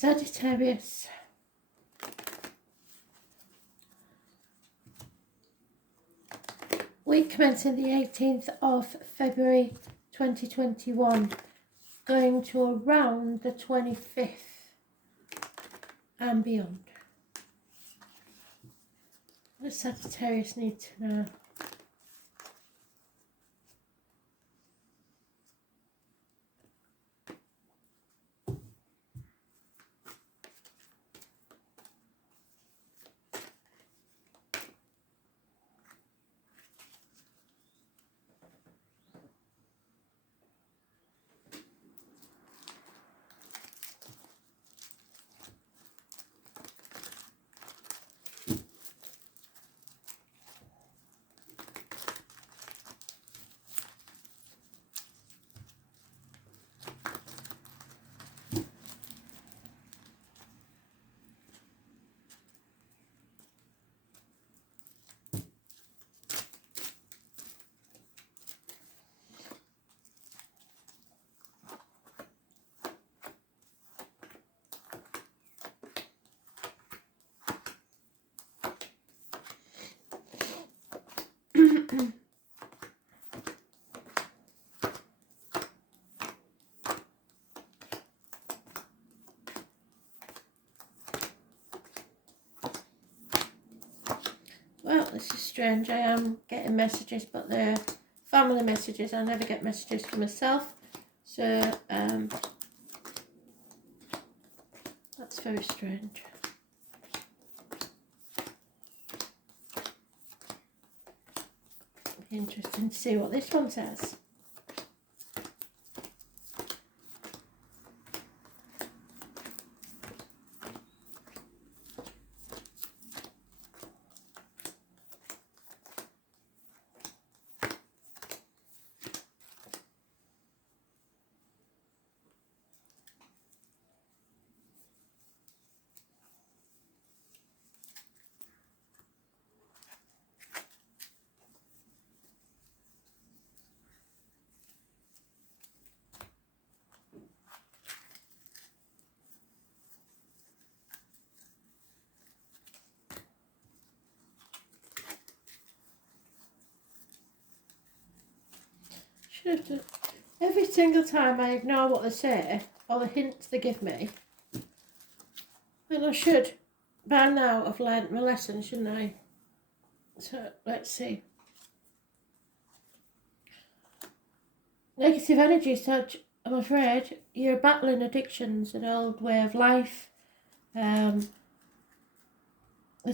Sagittarius. Week commencing the 18th of February 2021, going to around the 25th and beyond. What does Sagittarius need to know? Well, this is strange. I am getting messages, but they're family messages. I never get messages for myself. So, that's very strange. Be interesting to see what this one says. Every single time I ignore what they say or the hints they give me, then I should by now have learnt my lesson, shouldn't I? So let's see. Negative energy, Sag. I'm afraid you're battling addictions, an old way of life, the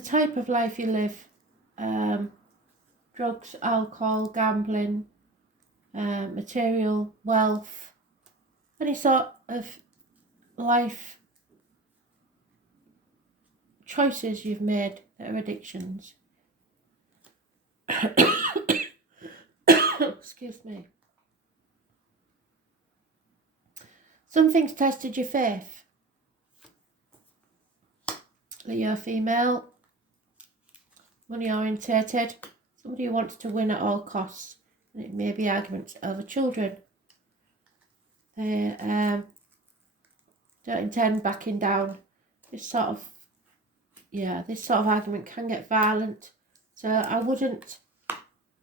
type of life you live, drugs, alcohol, gambling, material, wealth, any sort of life choices you've made that are addictions. Excuse me. Something's tested your faith. That you're female, money orientated, somebody who wants to win at all costs. And it may be arguments over children. They don't intend backing down. This sort of argument can get violent. So I wouldn't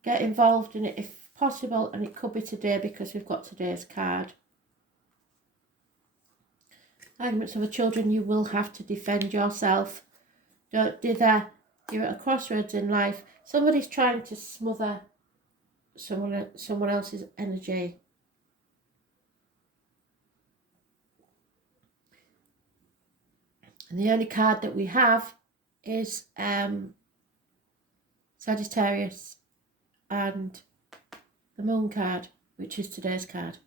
get involved in it if possible, and it could be today because we've got today's card. Arguments over children, you will have to defend yourself. Don't dither. You're at a crossroads in life. Somebody's trying to smother someone else's energy. And the only card that we have is Sagittarius and the Moon card, which is today's card.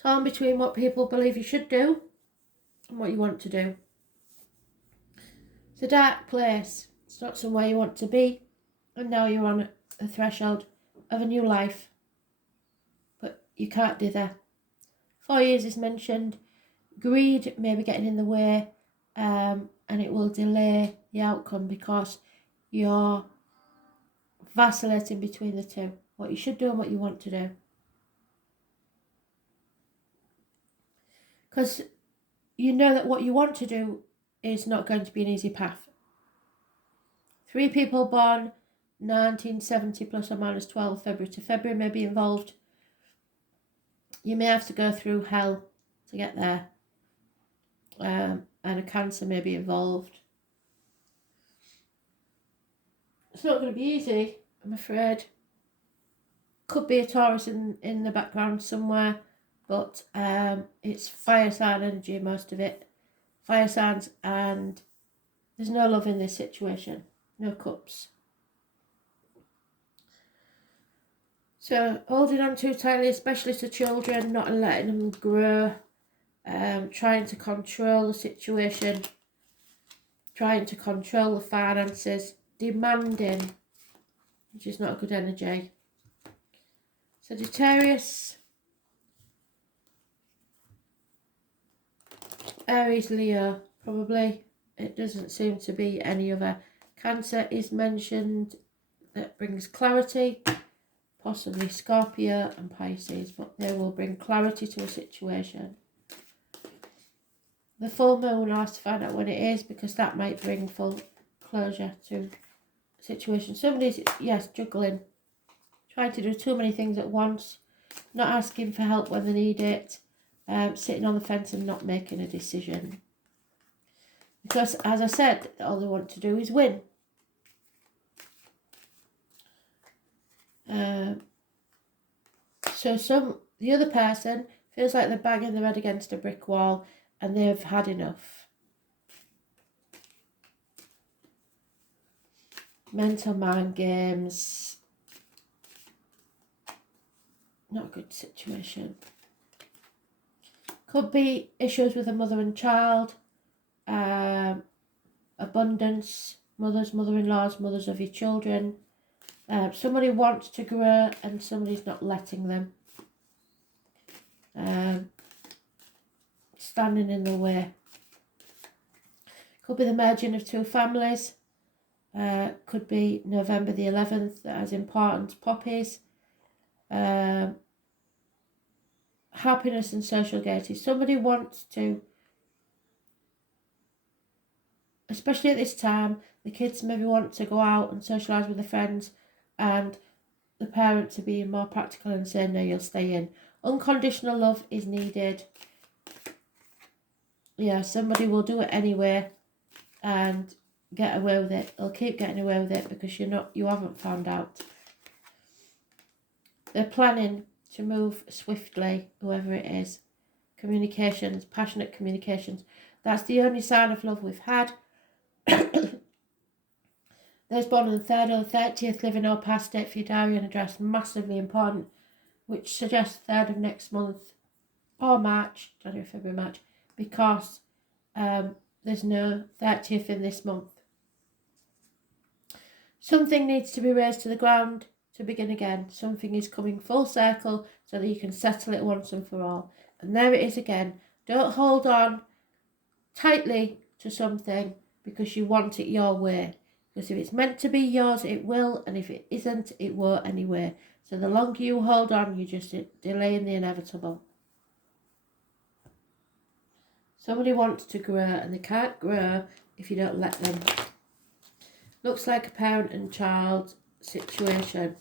Torn between what people believe you should do and what you want to do. It's a dark place. It's not somewhere you want to be. And now you're on a threshold of a new life. But you can't dither. 4 years is mentioned. Greed may be getting in the way, and it will delay the outcome because you're vacillating between the two. What you should do and what you want to do. because you know that what you want to do is not going to be an easy path. 3 people born 1970 plus or minus 12 February to February may be involved. You may have to go through hell to get there. And a Cancer may be involved. It's not going to be easy, I'm afraid. Could be a Taurus in the background somewhere, but it's fire sign energy, most of it. Fire signs, and there's no love in this situation. No cups. So holding on too tightly, especially to children, not letting them grow, trying to control the situation, trying to control the finances, demanding, which is not a good energy. Sagittarius, Aries, Leo, probably. It doesn't seem to be any other. Cancer is mentioned, that brings clarity. Possibly Scorpio and Pisces, but they will bring clarity to a situation. The full moon, I have to find out when it is, because that might bring full closure to a situation. Somebody's, yes, juggling, trying to do too many things at once, not asking for help when they need it, sitting on the fence and not making a decision. Because, as I said, all they want to do is win. So the other person feels like they're banging their head against a brick wall and they've had enough. Mental mind games. Not a good situation. Could be issues with a mother and child. Abundance. Mothers, mother-in-laws, mothers of your children. Somebody wants to grow and somebody's not letting them. Standing in the way. Could be the merging of 2 families. Could be November the 11th, that has important poppies. Happiness and social gaiety. Somebody wants to, especially at this time, the kids maybe want to go out and socialise with their friends, and the parents are being more practical and saying, no, you'll stay in. Unconditional love is needed. Yeah, somebody will do it anyway and get away with it. They'll keep getting away with it because you haven't found out. They're planning to move swiftly, whoever it is. Communications, passionate communications. That's the only sign of love we've had. Those born on the 3rd or the 30th, living or past date for your diary and address, massively important, which suggests 3rd of next month or March, January, February, March, because there's no 30th in this month. Something needs to be raised to the ground to begin again. Something is coming full circle so that you can settle it once and for all. And there it is again. Don't hold on tightly to something because you want it your way. Because if it's meant to be yours, it will. And if it isn't, it won't anyway. So the longer you hold on, you're just delaying the inevitable. Somebody wants to grow and they can't grow if you don't let them. Looks like a parent and child situation.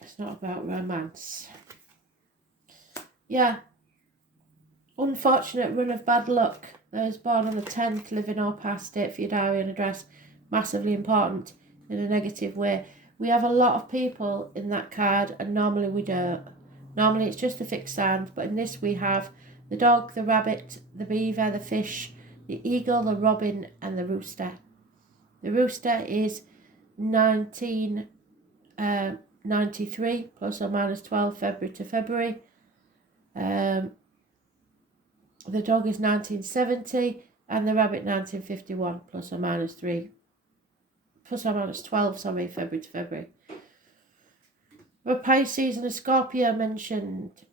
It's not about romance. Yeah. Unfortunate run of bad luck. Those born on the 10th, living or past date for your diary and address. Massively important in a negative way. We have a lot of people in that card and normally we don't. Normally it's just a fixed sound, but in this we have the dog, the rabbit, the beaver, the fish, the eagle, the robin and the rooster. The rooster is 1993 plus or minus 12 February to February. The dog is 1970 and the rabbit 1951 plus or minus 12, February to February. A Pisces and a Scorpio mentioned.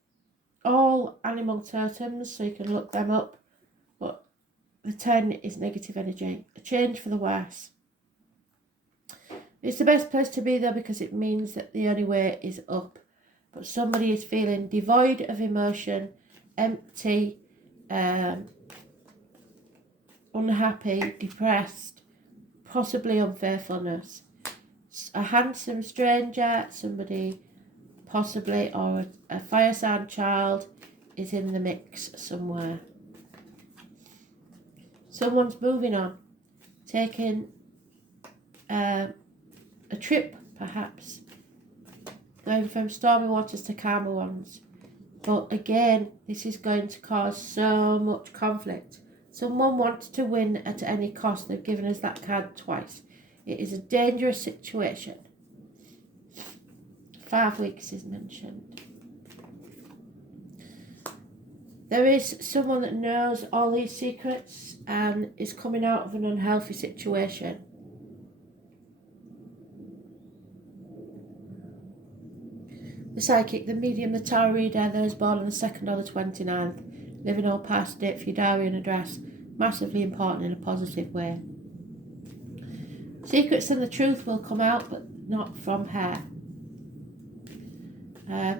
All animal totems, so you can look them up. But The 10 is negative energy. A change for the worse. It's the best place to be though, because it means that the only way is up. But somebody is feeling devoid of emotion, empty, unhappy, depressed, possibly unfaithfulness. A handsome stranger, somebody possibly, or a fire sign child is in the mix somewhere. Someone's moving on, taking a trip perhaps, going from stormy waters to calmer ones. But again, this is going to cause so much conflict. Someone wants to win at any cost. They've given us that card twice. It is a dangerous situation. 5 weeks is mentioned. There is someone that knows all these secrets and is coming out of an unhealthy situation. The psychic, the medium, the tarot reader, those born on the 2nd or the 29th, living or past date for your diary and address, massively important in a positive way. Secrets and the truth will come out, but not from her.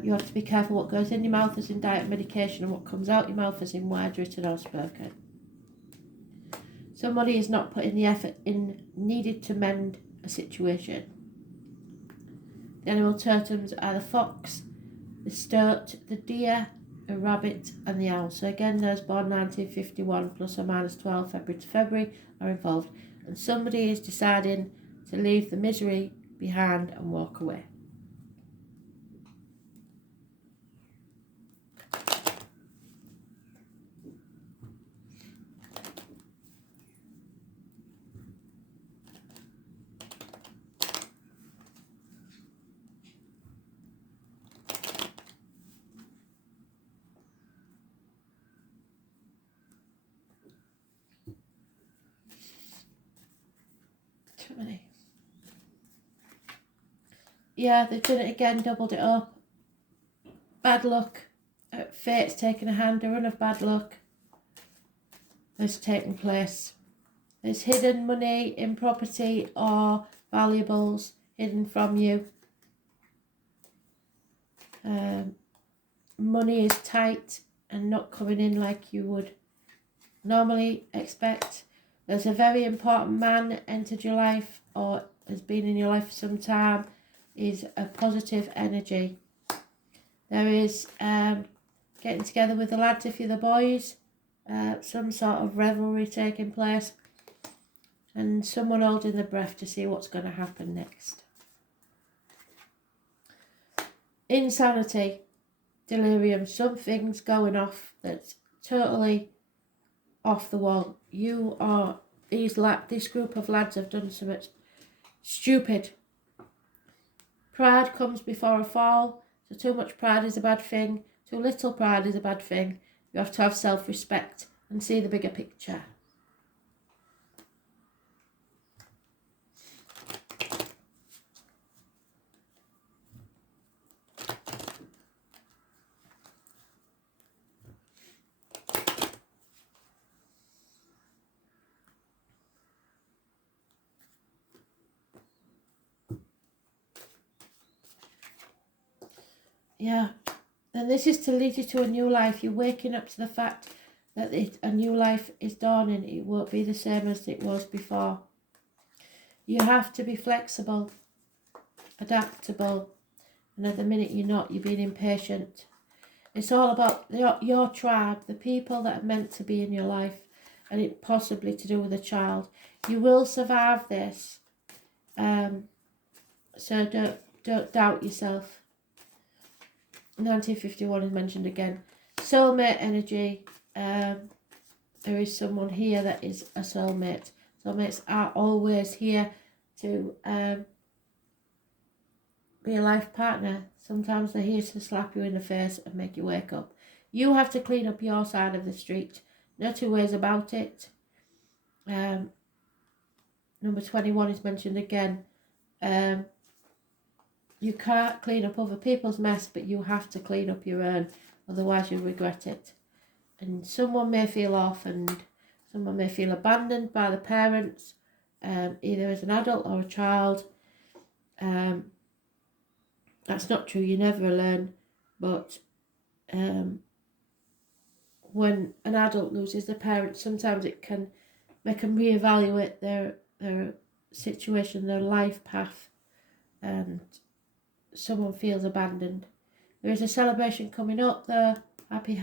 You have to be careful what goes in your mouth as in diet medication and what comes out your mouth as in words written or spoken. Somebody is not putting the effort in needed to mend a situation. The animal totems are the fox, the stoat, the deer, the rabbit and the owl. So again, those born 1951 plus or minus 12 February to February are involved. And somebody is deciding to leave the misery behind and walk away. Too many. Yeah, they've done it again, doubled it up. Bad luck. Fate's taken a hand, a run of bad luck has taken place. There's hidden money in property or valuables hidden from you. Money is tight and not coming in like you would normally expect. There's a very important man entered your life or has been in your life for some time. Is a positive energy. There is getting together with the lads if you're the boys. Some sort of revelry taking place. And someone holding their breath to see what's going to happen next. Insanity. Delirium. Something's going off that's totally off the wall. You are, this group of lads have done something stupid. Pride comes before a fall. So too much pride is a bad thing. Too little pride is a bad thing. You have to have self-respect and see the bigger picture. Yeah, and this is to lead you to a new life. You're waking up to the fact that a new life is dawning. It won't be the same as it was before. You have to be flexible, adaptable, and at the minute you're not, you're being impatient. It's all about your tribe, the people that are meant to be in your life, and it possibly to do with a child. You will survive this, so don't doubt yourself. 1951 is mentioned again. Soulmate energy. There is someone here that is a soulmate. Soulmates are always here to be a life partner. Sometimes they're here to slap you in the face and make you wake up. You have to clean up your side of the street. No two ways about it. Number 21 is mentioned again. You can't clean up other people's mess, but you have to clean up your own. Otherwise you'll regret it. And someone may feel orphaned. Someone may feel abandoned by the parents, either as an adult or a child. That's not true, you never alone, but when an adult loses their parent, sometimes it can make them reevaluate their situation, their life path, and someone feels abandoned. There is a celebration coming up though, happy,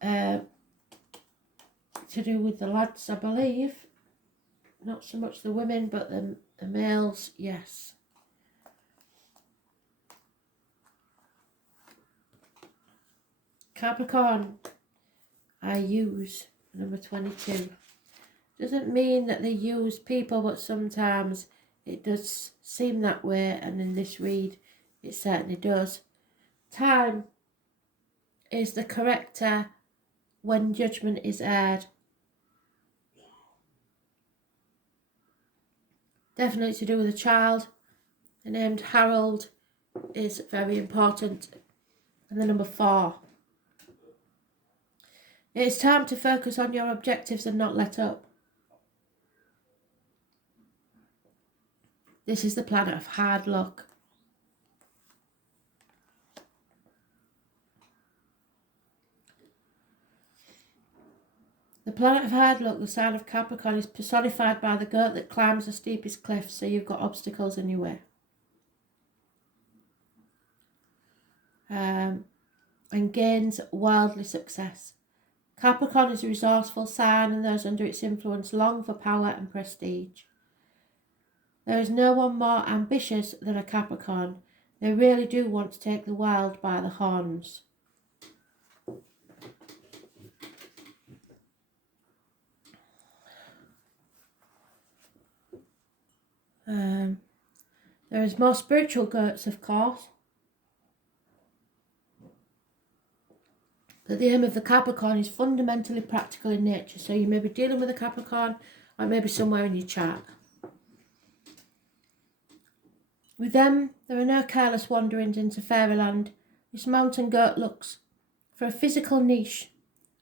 to do with the lads, I believe. Not so much the women, but the males, yes. Capricorn, I use number 22. Doesn't mean that they use people, but sometimes it does seem that way, and in this read it certainly does. Time is the corrector when judgment is aired. Definitely to do with a child. The name Harold is very important. And the number 4. It is time to focus on your objectives and not let up. This is the planet of hard luck. The planet of hard luck, the sign of Capricorn, is personified by the goat that climbs the steepest cliff, so you've got obstacles in your way. And gains worldly success. Capricorn is a resourceful sign, and those under its influence long for power and prestige. There is no one more ambitious than a Capricorn. They really do want to take the world by the horns. There is more spiritual goats, of course. But the aim of the Capricorn is fundamentally practical in nature. So you may be dealing with a Capricorn, or maybe somewhere in your chart. With them, there are no careless wanderings into fairyland. This mountain goat looks for a physical niche,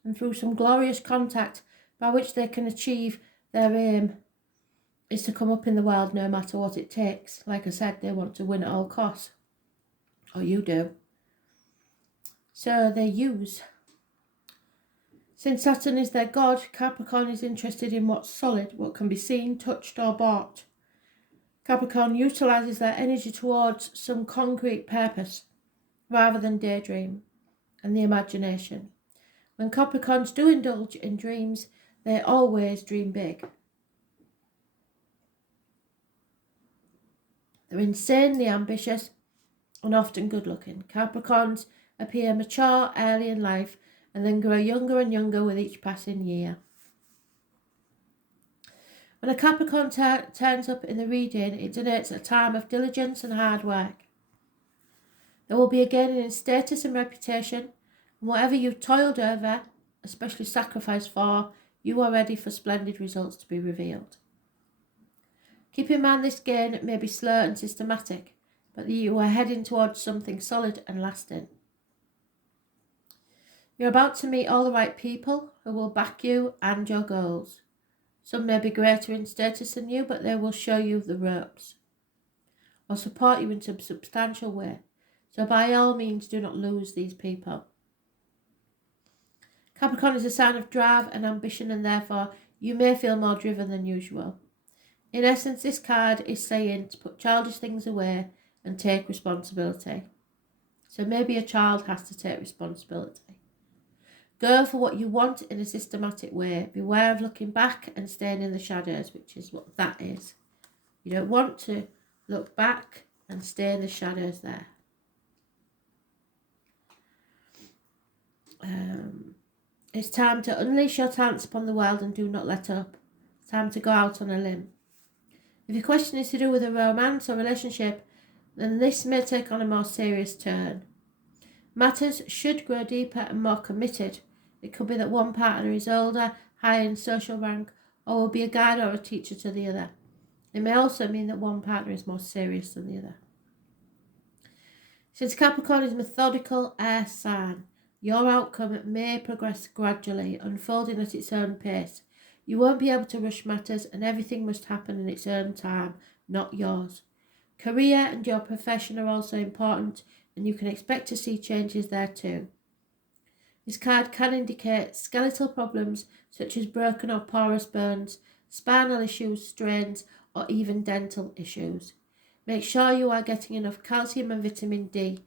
and through some glorious contact by which they can achieve their aim is to come up in the world no matter what it takes. Like I said, they want to win at all costs. Or you do. So they use. Since Saturn is their god, Capricorn is interested in what's solid, what can be seen, touched or bought. Capricorn utilises their energy towards some concrete purpose rather than daydream and the imagination. When Capricorns do indulge in dreams, they always dream big. They're insanely ambitious and often good-looking. Capricorns appear mature early in life and then grow younger and younger with each passing year. When a Capricorn turns up in the reading, it denotes a time of diligence and hard work. There will be a gain in status and reputation, and whatever you've toiled over, especially sacrificed for, you are ready for splendid results to be revealed. Keep in mind this gain may be slow and systematic, but that you are heading towards something solid and lasting. You're about to meet all the right people who will back you and your goals. Some may be greater in status than you, but they will show you the ropes or support you in some substantial way. So by all means, do not lose these people. Capricorn is a sign of drive and ambition, and therefore you may feel more driven than usual. In essence, this card is saying to put childish things away and take responsibility. So maybe a child has to take responsibility. Go for what you want in a systematic way. Beware of looking back and staying in the shadows, which is what that is. You don't want to look back and stay in the shadows there. It's time to unleash your talents upon the world and do not let up. It's time to go out on a limb. If your question is to do with a romance or relationship, then this may take on a more serious turn. Matters should grow deeper and more committed. It could be that one partner is older, higher in social rank, or will be a guide or a teacher to the other. It may also mean that one partner is more serious than the other. Since Capricorn is a methodical air sign, Your outcome may progress gradually, unfolding at its own pace. You won't be able to rush matters, and everything must happen in its own time, not yours. Career and your profession are also important, and you can expect to see changes there too. This card can indicate skeletal problems such as broken or porous bones, spinal issues, strains, or even dental issues. Make sure you are getting enough calcium and vitamin D.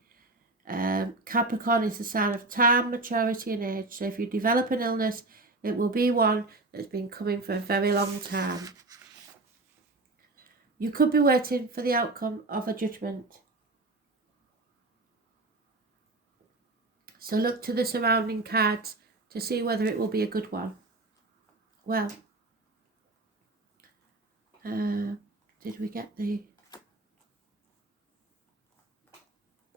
Capricorn is the sign of time, maturity and age, so if you develop an illness, it will be one that's been coming for a very long time. You could be waiting for the outcome of a judgment. So look to the surrounding cards to see whether it will be a good one. Well, did we get the...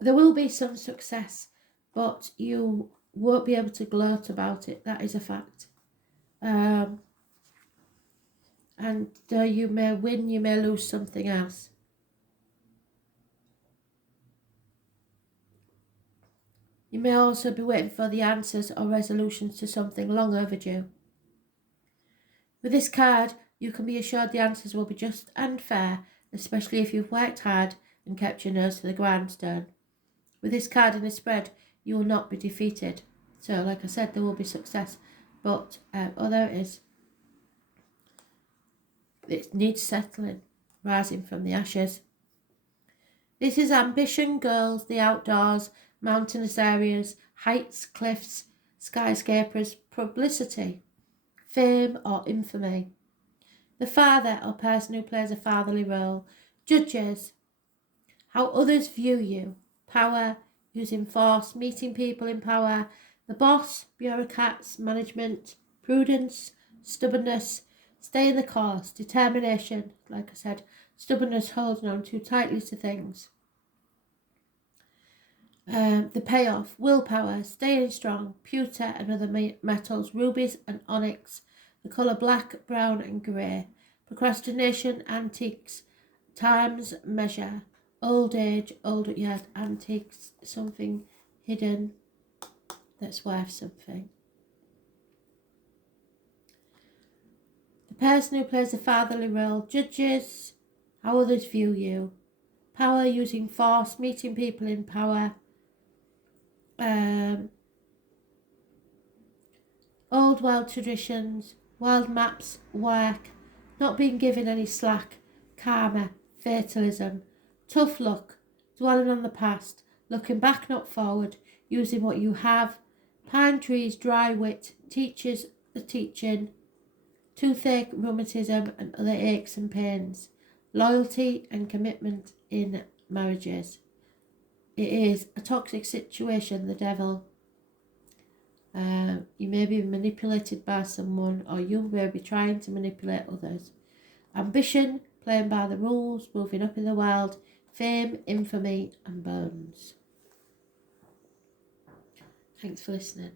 There will be some success, but you won't be able to gloat about it. That is a fact. And you may win, you may lose something else. You may also be waiting for the answers or resolutions to something long overdue. With this card, you can be assured the answers will be just and fair, especially if you've worked hard and kept your nose to the grindstone. With this card in a spread, you will not be defeated. So, like I said, there will be success. But, oh, there it is. It needs settling, rising from the ashes. This is ambition, goals, the outdoors, mountainous areas, heights, cliffs, skyscrapers, publicity, fame or infamy. The father or person who plays a fatherly role. Judges, how others view you. Power, using force, meeting people in power. The boss, bureaucrats, management, prudence, stubbornness, stay the course, determination, like I said, stubbornness, holding on too tightly to things. The payoff, willpower, staying strong, pewter and other metals, rubies and onyx, the colour black, brown and grey, procrastination, antiques, times, measure, old age, antiques, something hidden that's worth something. The person who plays a fatherly role. Judges, how others view you. Power, using force, meeting people in power. Old wild traditions, wild maps, work, not being given any slack, karma, fatalism, tough luck, dwelling on the past, looking back not forward, using what you have, pine trees, dry wit, teachers, the teaching, toothache, rheumatism and other aches and pains, loyalty and commitment in marriages. It is a toxic situation, the devil. You may be manipulated by someone, or you may be trying to manipulate others. Ambition, playing by the rules, moving up in the world, fame, infamy and bones. Thanks for listening.